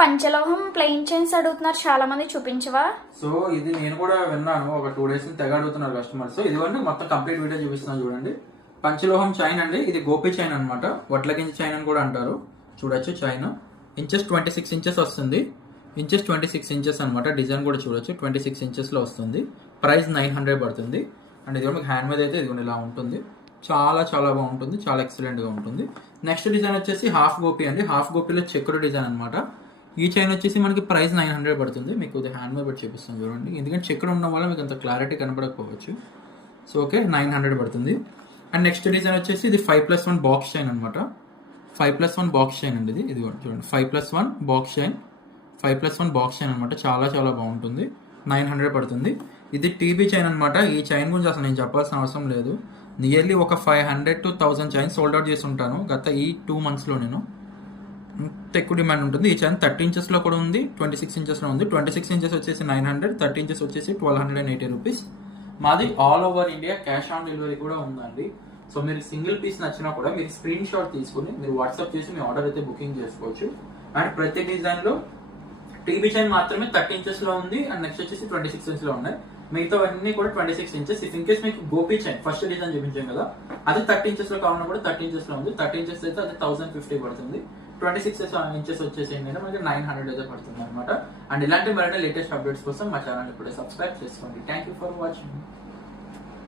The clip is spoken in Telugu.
పంచలోహం ప్లెయిన్ చైన్స్ అడుగుతున్నారు చాలా మంది, చూపించవా? సో ఇది నేను కూడా విన్నాను, ఒక 2 days తెగ అడుగుతున్నారు కస్టమర్స్. ఇదిగోండి మొత్తం కంప్లీట్ వీడియో చూపిస్తున్నాను చూడండి. పంచలోహం చైన్ అండి, ఇది గోపి చైన్ అనమాట, వడ్లగింజ చైన్ అని కూడా అంటారు. చూడొచ్చు చైన్ ఇంచెస్ 26 ఇంచెస్ వస్తుంది, ఇంచెస్ 26 ఇంచెస్ అనమాట. డిజైన్ కూడా చూడొచ్చు 26 ఇంచెస్ లో వస్తుంది. ప్రైస్ 900 పడుతుంది. అండ్ ఇది మీకు హ్యాండ్ మీద అయితే ఇది ఇలా ఉంటుంది, చాలా చాలా బాగుంటుంది, చాలా ఎక్సలెంట్ గా ఉంటుంది. నెక్స్ట్ డిజైన్ వచ్చేసి హాఫ్ గోపి అండి, హాఫ్ గోపిలో చెక్కుడు డిజైన్ అనమాట. ఈ చైన్ వచ్చేసి మనకి ప్రైస్ 900 పడుతుంది. మీకు హ్యాండ్ మీద పెట్టి చూపిస్తాను చూడండి, ఎందుకంటే చెక్కుడు ఉండడం వల్ల మీకు అంత క్లారిటీ కనపడకపోవచ్చు. సో ఓకే 900 పడుతుంది. అండ్ నెక్స్ట్ డిజైన్ వచ్చేసి ఇది 5+1 బాక్స్ చైన్ అనమాట. 5+1 బాక్స్ చైన్ అండి, ఇది చూడండి 5+1 బాక్స్ చైన్, 5+1 బాక్స్ చైన్ అనమాట. చాలా చాలా బాగుంటుంది, 900 పడుతుంది. ఇది టీబీ చైన్ అనమాట. ఈ చైన్ గురించి అసలు నేను చెప్పాల్సిన అవసరం లేదు. నియర్లీ ఒక 500 to 1000 చైన్స్ సోల్డ్ అవుట్ చేసి ఉంటాను గత ఈ 2 months లో. నేను ఎక్కువ డిమాండ్ ఉంటుంది. ఈ చైన్ 30 inches లో కూడా ఉంది, 26 inches లో ఉంది. 26 inches వచ్చేసి 900, 30 inches వచ్చేసి 1280 రూపీస్. మాది all over India cash on delivery కూడా ఉందండి. సో మీరు సింగిల్ పీస్ నచ్చినా కూడా మీరు స్క్రీన్ షాట్ తీసుకుని మీరు వాట్సాప్ చేసి మీ ఆర్డర్ అయితే బుకింగ్ చేసుకోవచ్చు. అండ్ ప్రతి డిజైన్ లో టీబీ చైన్ మాత్రమే 30 inches లో ఉంది, అండ్ నెక్స్ట్ వచ్చేసి 26 inches లో ఉన్నాయి. మిగతా అన్ని కూడా 26 inches. ఇఫ్ ఇన్ కేస్ మీకు గోపి చైన్ ఫస్ట్ డిజైన్ చూపించాం కదా, అది 30 inches లో కావాలన్నా కూడా 30 inches లో ఉంది. 30 inches అయితే అది 1050 పడుతుంది. 26 inches వచ్చేసి ఏంటంటే మనకి 900 అయితే పడుతుంది అనమాట. అండ్ ఇలాంటి మరిన్ని లేటెస్ట్ అప్డేట్స్ కోసం మా ఛానల్ ఇప్పుడే సబ్స్క్రైబ్ చేసుకోండి. Thank you for watching.